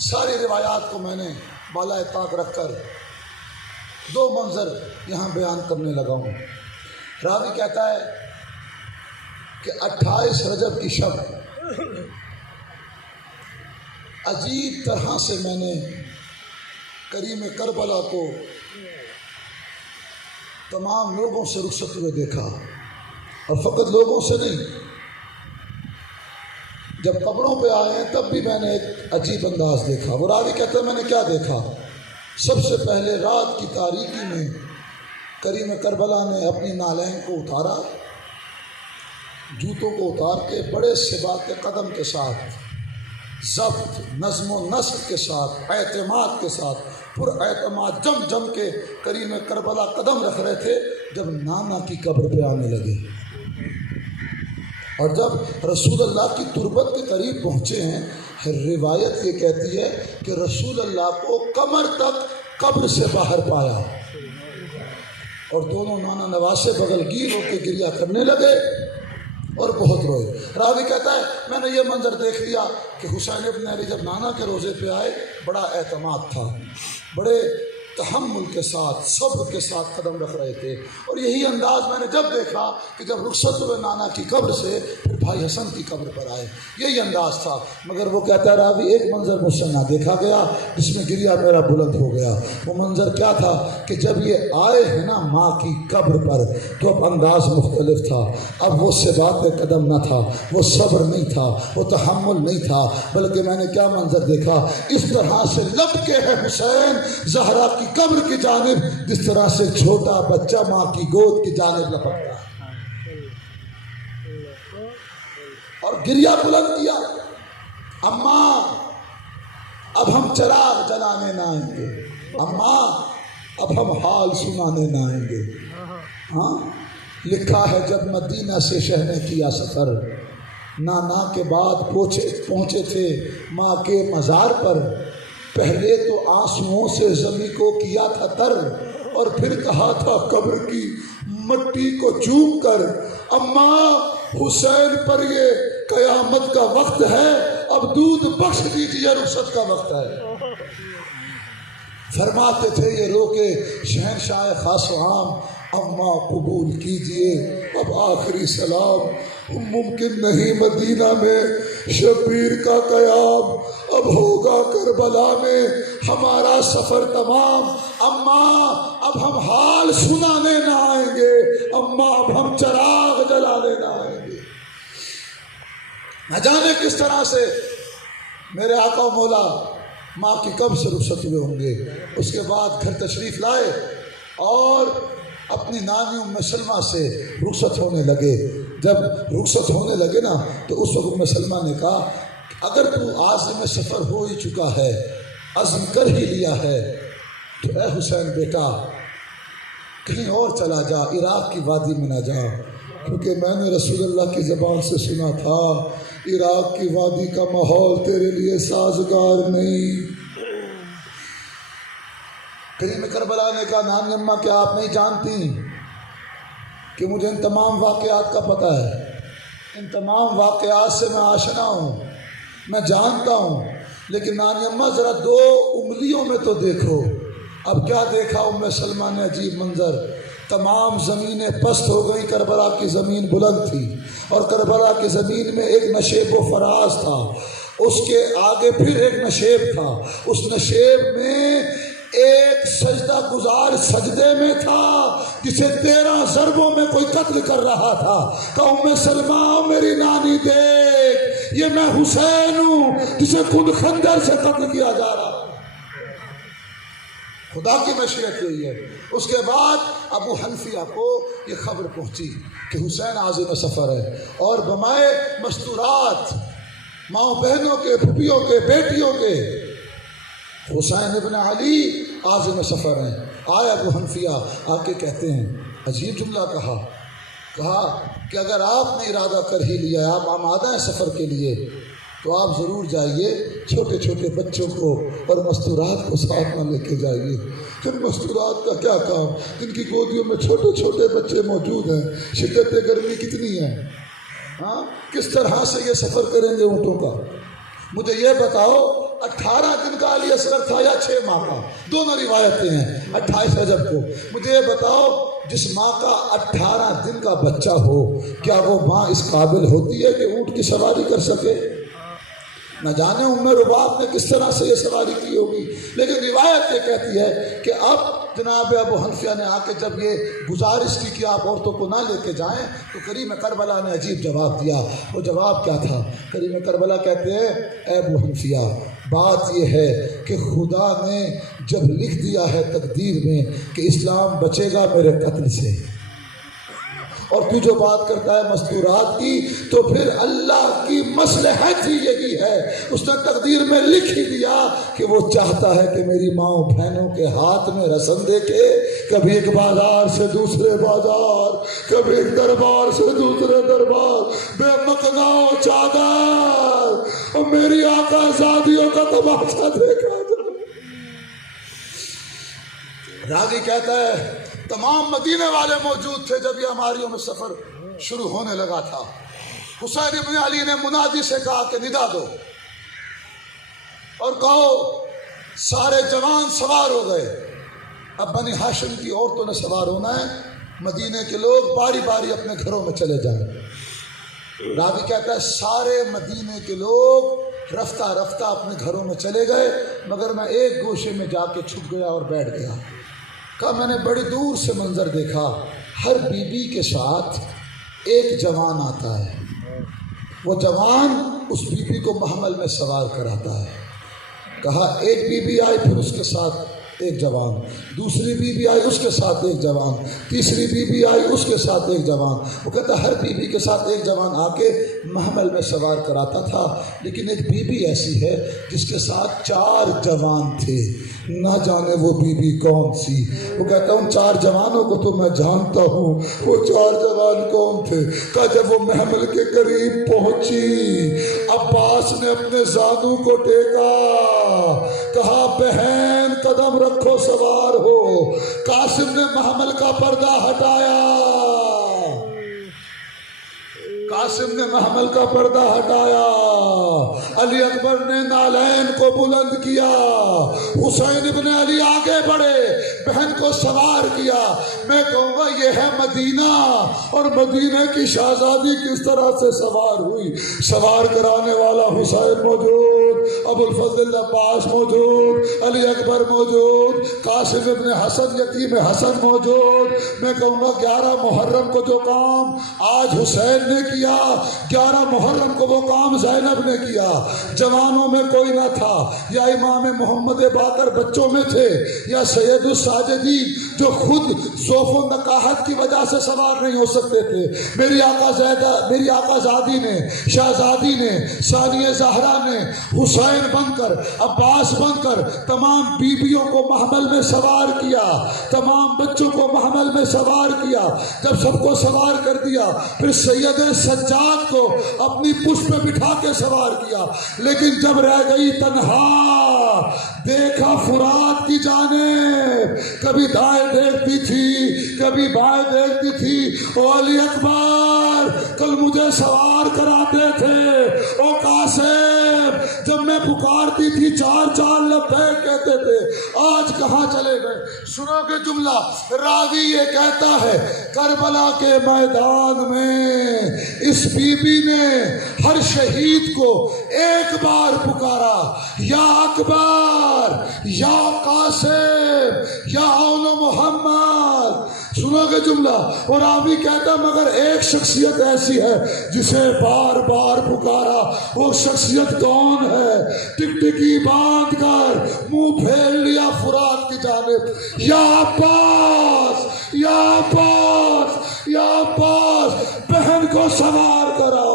ساری روایات کو میں نے بالائے طاق رکھ کر دو منظر یہاں بیان کرنے لگا ہوں۔ راوی کہتا ہے کہ 28 رجب کی شب عجیب طرح سے میں نے کریم کربلا کو تمام لوگوں سے رخصت ہوئے دیکھا، اور فقط لوگوں سے نہیں، جب قبروں پہ آئے ہیں تب بھی میں نے ایک عجیب انداز دیکھا۔ وہ راوی کہتا ہے میں نے کیا دیکھا؟ سب سے پہلے رات کی تاریکی میں کریم کربلا نے اپنی نالین کو اتارا، جوتوں کو اتار کے بڑے ثبات قدم کے ساتھ، ضبط، نظم و نسق کے ساتھ، اعتماد کے ساتھ، پر اعتماد جم کے کریم کربلا قدم رکھ رہے تھے جب نانا کی قبر پہ آنے لگے۔ اور جب رسول اللہ کی تربت کے قریب پہنچے ہیں، روایت یہ کہتی ہے کہ رسول اللہ کو کمر تک قبر سے باہر پایا، اور دونوں نانا نواسے بغل گیر ہو کے گریہ کرنے لگے اور بہت روئے۔ راوی کہتا ہے میں نے یہ منظر دیکھ لیا کہ حسین ابن علی جب نانا کے روزے پہ آئے بڑا اعتماد تھا، بڑے تحمل کے ساتھ، صبر کے ساتھ قدم رکھ رہے تھے، اور یہی انداز میں نے جب دیکھا کہ جب رخصت ہوئے نانا کی قبر سے پھر بھائی حسن کی قبر پر آئے، یہی انداز تھا۔ مگر وہ کہتا ہے راوی ایک منظر مجھ سے نہ دیکھا گیا جس میں گریہ میرا بلند ہو گیا۔ وہ منظر کیا تھا کہ جب یہ آئے ہیں نا ماں کی قبر پر تو اب انداز مختلف تھا، اب وہ ثبات قدم نہ تھا، وہ صبر نہیں تھا، وہ تحمل نہیں تھا، بلکہ میں نے کیا منظر دیکھا؟ اس طرح سے لپکے ہے حسین زہرا کی قبر کی جانب جس طرح سے چھوٹا بچہ ماں کی گود کی جانب لپکتا ہے، اور گریہ بلند کیا، اماں اب ہم چراغ جلانے نہ آئیں گے، اماں اب ہم حال سنانے نہ آئیں گے۔ ہاں لکھا ہے جب مدینہ سے شہر نے کیا سفر، نانا کے بعد پہنچے تھے ماں کے مزار پر، پہلے تو آنسوؤں سے زمیں کو کیا تھا تر، اور پھر کہا تھا قبر کی مٹی کو چوم کر، اماں حسین پر یہ قیامت کا وقت ہے، اب دودھ بخش دیجیے رخصت کا وقت ہے۔ فرماتے تھے یہ رو کے شہنشاہ خاص و عام، اماں قبول کیجئے اب آخری سلام، ممکن نہیں مدینہ میں شبیر کا قیام، اب ہوگا کربلا میں ہمارا سفر تمام، اماں اب ہم حال سنانے نہ آئیں گے، اماں اب ہم چراغ جلانے نہ آئیں گے۔ نہ جانے کس طرح سے میرے آقا و مولا ماں کی قبر سے رخصت ہوئے ہوں گے۔ اس کے بعد گھر تشریف لائے اور اپنی نانی ام سلمہ سے رخصت ہونے لگے۔ جب رخصت ہونے لگے نا تو اس وقت ام سلمہ نے کہا اگر تو عازم سفر ہو ہی چکا ہے، عزم کر ہی لیا ہے، تو اے حسین بیٹا کہیں اور چلا جا، عراق کی وادی میں نہ جا، کیونکہ میں نے رسول اللہ کی زبان سے سنا تھا عراق کی وادی کا ماحول تیرے لیے سازگار نہیں۔ کریم کربلا نے کہا نانی اماں کیا آپ نہیں جانتی کہ مجھے ان تمام واقعات کا پتہ ہے، ان تمام واقعات سے میں آشنا ہوں، میں جانتا ہوں، لیکن نانی اماں ذرا 2 انگلیوں میں تو دیکھو۔ اب کیا دیکھا ام سلمہ نے؟ عجیب منظر، تمام زمینیں پست ہو گئی، کربلا کی زمین بلند تھی، اور کربلا کی زمین میں ایک نشیب و فراز تھا، اس کے آگے پھر ایک نشیب تھا، اس نشیب میں ایک سجدہ گزار سجدے میں تھا جسے 13 ضربوں میں کوئی قتل کر رہا تھا۔ کہ ام سلمہ میری نانی دیکھ، یہ میں حسین ہوں جسے خود خنجر سے قتل کیا جا رہا۔ خدا کی مشیت ہوئی ہے۔ اس کے بعد ابو حنفیہ کو یہ خبر پہنچی کہ حسین عازم سفر ہے، اور بمائے مستورات ماؤں بہنوں کے، پھوپھیوں کے، بیٹیوں کے حسین ابن علی عازم سفر ہیں۔ آئے ابو حنفیہ آ کے کہتے ہیں عجیب جملہ کہا کہ اگر آپ نے ارادہ کر ہی لیا، آپ آمادہ ہیں سفر کے لیے، تو آپ ضرور جائیے، چھوٹے چھوٹے بچوں کو اور مستورات کو ساتھ نہ لے کے جائیے۔ پھر مستورات کا کیا کام جن کی گودیوں میں چھوٹے چھوٹے بچے موجود ہیں، شدت گرمی کتنی ہے، ہاں کس طرح سے یہ سفر کریں گے اونٹوں کا؟ مجھے یہ بتاؤ 18 دن کا علی اصغر تھا یا 6 ماہ کا؟ دونوں روایتیں ہیں 28 رجب کو۔ مجھے یہ بتاؤ جس ماں کا 18 دن کا بچہ ہو، کیا وہ ماں اس قابل ہوتی ہے کہ اونٹ کی سواری کر سکے؟ نہ جانے ام رباب نے کس طرح سے یہ سواری کی ہوگی، لیکن روایت یہ کہتی ہے کہ اب جناب ابو حنفیہ نے آ کے جب یہ گزارش کی کہ آپ عورتوں کو نہ لے کے جائیں، تو کریم کربلا نے عجیب جواب دیا۔ وہ جواب کیا تھا؟ کریم کربلا کہتے ہیں اے ابو حنفیہ، بات یہ ہے کہ خدا نے جب لکھ دیا ہے تقدیر میں کہ اسلام بچے گا میرے قتل سے، اور تو جو بات کرتا ہے مستورات کی، تو پھر اللہ کی مصلحت ہی یہی ہے، اس نے تقدیر میں لکھ ہی دیا کہ وہ چاہتا ہے کہ میری ماں بہنوں کے ہاتھ میں رسم دے کے کبھی ایک بازار سے دوسرے بازار، کبھی ایک دربار سے دوسرے دربار، بے مقنا چادر، اور میری آقا زادیوں کا تماشا دیکھا۔ راوی کہتا ہے تمام مدینے والے موجود تھے جب یہ ہماریوں میں سفر شروع ہونے لگا تھا۔ حسین ابن علی نے منادی سے کہا کہ ندا دو اور کہو سارے جوان سوار ہو گئے، اب بنی ہاشم کی عورتوں نے سوار ہونا ہے، مدینے کے لوگ باری باری اپنے گھروں میں چلے جائیں۔ راوی کہتا ہے سارے مدینے کے لوگ رفتہ رفتہ اپنے گھروں میں چلے گئے، مگر میں ایک گوشے میں جا کے چھپ گیا اور بیٹھ گیا۔ کہا میں نے بڑی دور سے منظر دیکھا، ہر بی بی کے ساتھ ایک جوان آتا ہے، وہ جوان اس بی بی کو محمل میں سوار کراتا ہے۔ کہا ایک بی بی آئی، پھر اس کے ساتھ ایک جوان، دوسری بی بی آئی اس کے ساتھ ایک جوان، تیسری بی بی آئی اس کے ساتھ ایک جوان۔ وہ کہتا ہر بی بی کے ساتھ ایک جوان آ کے محمل میں سوار کراتا تھا، لیکن ایک بی بی ایسی ہے جس کے ساتھ 4 جوان تھے، نہ جانے وہ بی بی کون سی۔ وہ کہتا ان 4 جوانوں کو تو میں جانتا ہوں، وہ 4 جوان کون تھے؟ کہا جب وہ محمل کے قریب پہنچی، عباس نے اپنے زانوں کو ٹیکا، کہا بہن قدم رکھو سوار ہو۔ قاسم نے محمل کا پردہ ہٹایا، قاسم نے محمل کا پردہ ہٹایا، علی اکبر نے نالین کو بلند کیا، حسین ابن علی آگے بڑھے، بہن کو سوار کیا۔ میں کہوں گا یہ ہے مدینہ، اور مدینہ کی شہزادی کس طرح سے سوار ہوئی۔ سوار کرانے والا حسین موجود، ابو الفضل عباس موجود، علی اکبر موجود، قاسم ابن حسن یتیم حسن موجود۔ میں کہوں گا 11 محرم کو جو کام آج حسین نے کیا، 11 محرم کو وہ کام زینب نے کیا۔ جوانوں میں کوئی نہ تھا، یا امام محمد باقر بچوں میں تھے، یا سید الساجدین جو خود ذوف و نقاہت کی وجہ سے سوار نہیں ہو سکتے تھے۔ میری آقا زادی نے، شہزادی نے، ثانیہ زہرا نے حسین بن کر، عباس بن کر تمام بیویوں کو محمل میں سوار کیا، تمام بچوں کو محمل میں سوار کیا۔ جب سب کو سوار کر دیا، پھر سید سجاد کو اپنی پشت پہ بٹھا کے سوار کیا، لیکن جب رہ گئی تنہا، دیکھا فرات کی جانب، کبھی دائیں دیکھتی تھی کبھی بائیں دیکھتی تھی۔ او علی اکبر کل مجھے سوار کراتے تھے، او قاسم جب میں پکارتی تھی 4 لبیک کہتے تھے، آج کہاں چلے گئے؟ سنو کہ جملہ راوی یہ کہتا ہے کربلا کے میدان میں اس بی بی نے ہر شہید کو ایک بار پکارا، یا اکبر، یا قاسم، یا اول محمد۔ سنو گے جملہ، اور راوی کہتا مگر ایک شخصیت ایسی ہے جسے بار بار پکارا، وہ شخصیت کون ہے؟ ٹکٹکی باندھ کر منہ پھیر لیا فرات کی جانب، یا عباس، یا عباس، یا عباس، بہن کو سوار کرا۔